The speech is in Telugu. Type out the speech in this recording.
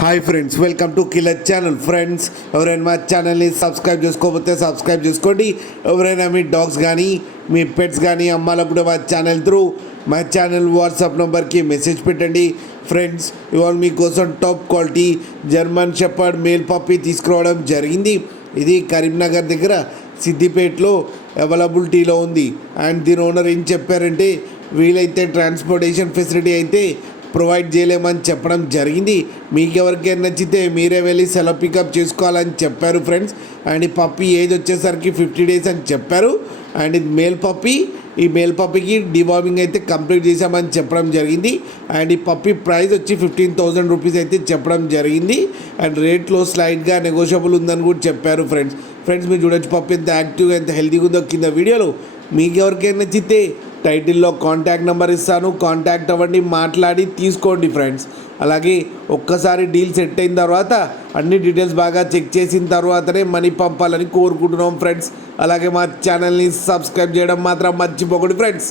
Hi friends, welcome to killer channel. Friends, ఎవరైనా మా ఛానల్ని సబ్స్క్రైబ్ చేసుకోకపోతే సబ్స్క్రైబ్ చేసుకోండి. ఎవరైనా మీ డాగ్స్ కానీ మీ పెట్స్ కానీ అమ్మాలకు కూడా మా ఛానల్ త్రూ మా ఛానల్ వాట్సాప్ నెంబర్కి మెసేజ్ పెట్టండి. ఫ్రెండ్స్, ఇవాళ మీకోసం top quality German shepherd male puppy తీసుకురావడం జరిగింది. ఇది కరీంనగర్ దగ్గర సిద్దిపేటలో అవైలబిలిటీలో ఉంది. అండ్ దీని ఓనర్ ఏం చెప్పారంటే, వీలైతే ట్రాన్స్పోర్టేషన్ ఫెసిలిటీ అయితే ప్రొవైడ్ చేయలేమని చెప్పడం జరిగింది. మీకు ఎవరికైనా నచ్చితే మీరే వెళ్ళి సెలవు పికప్ చేసుకోవాలని చెప్పారు ఫ్రెండ్స్. అండ్ ఈ పప్పీ ఏజ్ వచ్చేసరికి 50 days అని చెప్పారు. అండ్ ఇది మేల్ పప్పీ. ఈ మేల్ పప్పీకి డివార్మింగ్ అయితే కంప్లీట్ చేసామని చెప్పడం జరిగింది. అండ్ ఈ పప్పీ ప్రైస్ వచ్చి 15,000 రూపీస్ అయితే చెప్పడం జరిగింది. అండ్ రేట్లో స్లైడ్గా నెగోషియబుల్ ఉందని కూడా చెప్పారు ఫ్రెండ్స్. మీరు చూడొచ్చు పప్పీ ఎంత యాక్టివ్గా ఎంత హెల్తీగా ఉందో కింద వీడియోలో. మీకు ఎవరికైనా నచ్చితే టైటిల్లో కాంటాక్ట్ నెంబర్ ఇస్తాను, కాంటాక్ట్ అవ్వండి, మాట్లాడి తీసుకోండి ఫ్రెండ్స్. అలాగే ఒక్కసారి డీల్ సెట్ అయిన తర్వాత అన్ని డీటెయిల్స్ బాగా చెక్ చేసిన తర్వాతనే మనీ పంపాలని కోరుకుంటున్నాం ఫ్రెండ్స్. అలాగే మా ఛానల్ని సబ్స్క్రైబ్ చేయడం మాత్రం మర్చిపోకండి ఫ్రెండ్స్.